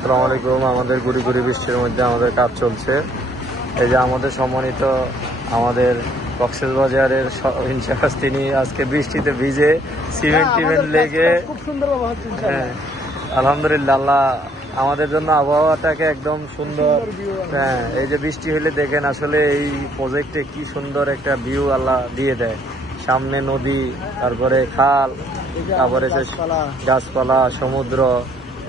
আসসালামু আলাইকুম। আমাদের গুড়ি গুড়ি বৃষ্টির মধ্যে আমাদের কাজ চলছে। এই যে আমাদের সম্মানিত আমাদের কক্সবাজারের ইনচার্জ, তিনি আজকে বৃষ্টিতে ভিজে সিমেন্ট লেগে খুব সুন্দর হচ্ছে। হ্যাঁ, আলহামদুলিল্লাহ, আল্লাহ আমাদের জন্য আবহাওয়াটাকে একদম সুন্দর। হ্যাঁ, এই যে বৃষ্টি হলে দেখেন আসলে এই প্রজেক্টে কি সুন্দর একটা ভিউ আল্লাহ দিয়ে দেয়। সামনে নদী, তারপরে খাল, তারপরে গাছপালা, সমুদ্র।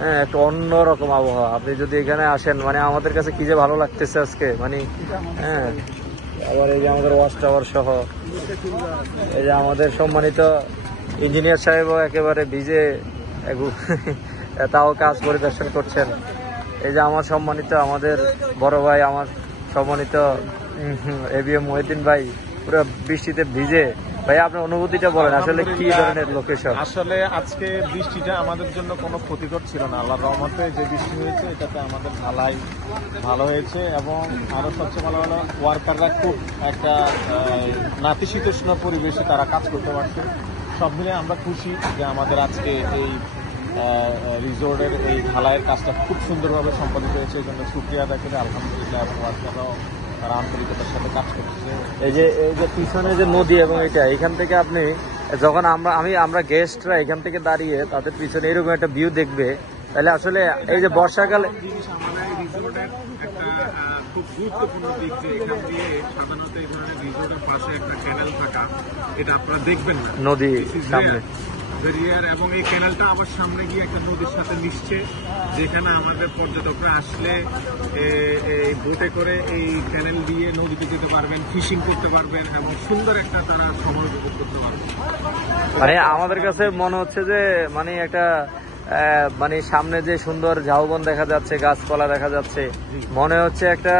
হ্যাঁ, একটা অন্যরকম আবহাওয়া। আপনি যদি এখানে আসেন, মানে আমাদের কাছে কি যে ভালো লাগতেছে আজকে, মানে হ্যাঁ। আবার এই যে আমাদের ওয়াচ টাওয়ার সহ, এই যে আমাদের সম্মানিত ইঞ্জিনিয়ার সাহেবও একেবারে ভিজে তাও কাজ পরিদর্শন করছেন। এই যে আমার সম্মানিত আমাদের বড় ভাই, আমার সম্মানিত এবিএম মহিউদ্দিন ভাই, পুরো বৃষ্টিতে ভিজে। ভাই, আপনার অনুভূতিটা বলেন, আসলে কি ধরনের লোকেশন? আসলে আজকে বৃষ্টিটা আমাদের জন্য কোনো ক্ষতিকর ছিল না। আল্লাহর রহমতে যে বৃষ্টি হয়েছে এটাতে আমাদের ঢালাই ভালো হয়েছে, এবং আরো সবচেয়ে ভালো হলো ওয়ার্কাররা খুব একটা নাতিশীতোষ্ণ পরিবেশে তারা কাজ করতে পারছে। সব মিলে আমরা খুশি যে আমাদের আজকে এই রিসোর্টের এই ঢালাইয়ের কাজটা খুব সুন্দরভাবে সম্পাদিত হয়েছে। এই জন্য শুকরিয়া আদায় করে আলহামদুলিল্লাহ, এবং ওয়ার্কাররাও তারা আন্তরিকতার সাথে কাজ করছে। এই যে পিছনে যে নদী, এবং এখান থেকে আপনি যখন আমরা গেস্টরা এখান থেকে দাঁড়িয়ে তাদের পিছনে এরকম একটা ভিউ দেখবে, তাহলে আসলে এই যে বর্ষাকালে জিনিস আমাদের এই রিসোর্টের একটা খুব গুরুত্বপূর্ণ দিক, যে এখান দিয়ে সাধারণত এই ধরনের রিসোর্টের পাশে একটা ক্যানেল থাকা, এটা আপনারা দেখবেন না নদী সামনে। এবং এই ক্যানেলটা আবার সামনে গিয়ে একটা নদীর সাথে মিশছে, যেখানে আমাদের পর্যটকরা আসলে এই বোটে করে এই ক্যানেল দিয়ে নদীতে যেতে পারবেন, ফিশিং করতে পারবেন, এবং সুন্দর একটা তারা সময় উপভোগ করতে পারবেন। মানে আমাদের কাছে মনে হচ্ছে যে মানে একটা মানে সামনে যে সুন্দর ঝাউবন দেখা যাচ্ছে, গাছপালা দেখা যাচ্ছে, মনে হচ্ছে একটা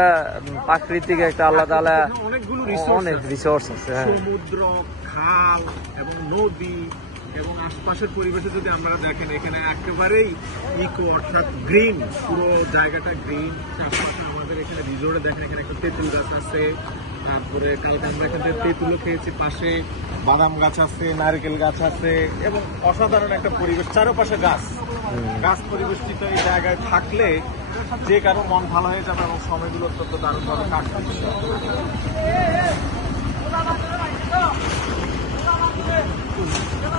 প্রাকৃতিক একটা আল্লাহ তাআলা অনেক রিসোর্স আছে। সমুদ্র, খাল এবং নদী এবং আশপাশের পরিবেশে যদি আমরা দেখেন, এখানে একেবারেই ইকো, অর্থাৎ গ্রিন, পুরো জায়গাটা গ্রিন। চারপাশে আমাদের এখানে রিসোর্টে দেখেন, এখানে একটা তেঁতুল গাছ আছে, তারপরে কালকে আমরা এখান থেকে তেঁতুলও খেয়েছি, পাশে বাদাম গাছ আছে, নারকেল গাছ আছে, এবং অসাধারণ একটা পরিবেশ, চারপাশে গাছ পরিবেষ্টিত এই জায়গায় থাকলে যে কারো মন ভালো হয়ে যাবে, এবং সময়গুলো অত্যন্ত দারুণভাবে কাটবে।